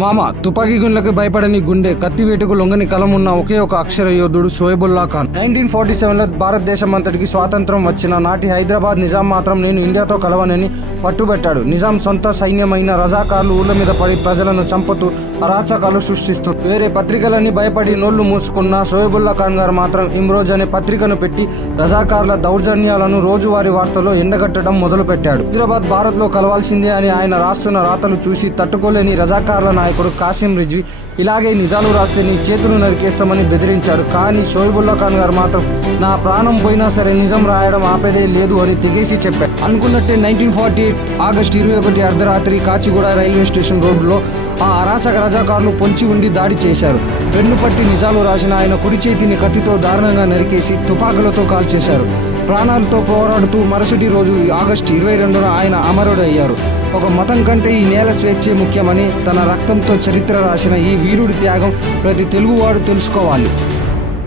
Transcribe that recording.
మామ తుపాకీ గుండ్లకి భయపడని గుండె, కత్తివేటుకు లొంగని కలం ఉన్న ఒకే ఒక అక్షర యోధుడు షోయబుల్లా ఖాన్. 1947లో భారతదేశం అంతటికి స్వాతంత్రం వచ్చిన నాటి హైదరాబాద్ నిజాం మాత్రం నేను ఇండియాతో కలవనని పట్టుబట్టాడు. నిజాం సొంత సైన్యమైన రజాకార్లు ఊళ్ళ మీద పడి ప్రజలను చంపుతూ అరాచకాలు సృష్టిస్తూ వేరే పత్రికలన్నీ భయపడి నోళ్లు మూసుకున్న షోయబుల్లా ఖాన్ గారు మాత్రం ఇమ్రోజ్ అనే పత్రికను పెట్టి రజాకార్ల దౌర్జన్యాలను రోజువారీ వార్తల్లో ఎండగట్టడం మొదలుపెట్టాడు. హైదరాబాద్ భారత్లో కలవాల్సిందే అని ఆయన రాస్తున్న రాతలు చూసి తట్టుకోలేని రజాకార్ల నాయకుడు కాసిం రిజ్వీ ఇలాగే నిజాలు రాస్తే నీ చేతులు నరికేస్తామని బెదిరించాడు. కానీ షోయబుల్లా ఖాన్ గారు మాత్రం నా ప్రాణం పోయినా సరే నిజం రాయడం ఆపేదే లేదు అని తెగేసి చెప్పాడు. అనుకున్నట్టే 1948 ఆగస్టు 21 అర్ధరాత్రి కాచిగూడ రైల్వే స్టేషన్ రోడ్డులో ఆ అరాచక రజాకారులు పొంచి ఉండి దాడి చేశారు. వెన్ను పట్టి నిజాలు రాసిన ఆయన కుడి చేతిని కత్తితో దారుణంగా నరికేసి తుపాకులతో కాల్చేశారు. ప్రాణాలతో పోరాడుతూ మరుసటి రోజు ఆగస్టు 22న ఆయన అమరుడు అయ్యారు. ఒక మతం కంటే ఈ నేల స్వేచ్ఛే ముఖ్యమని తన రక్తంతో చరిత్ర రాసిన ఈ వీరుడి త్యాగం ప్రతి తెలుగువాడు తెలుసుకోవాలి.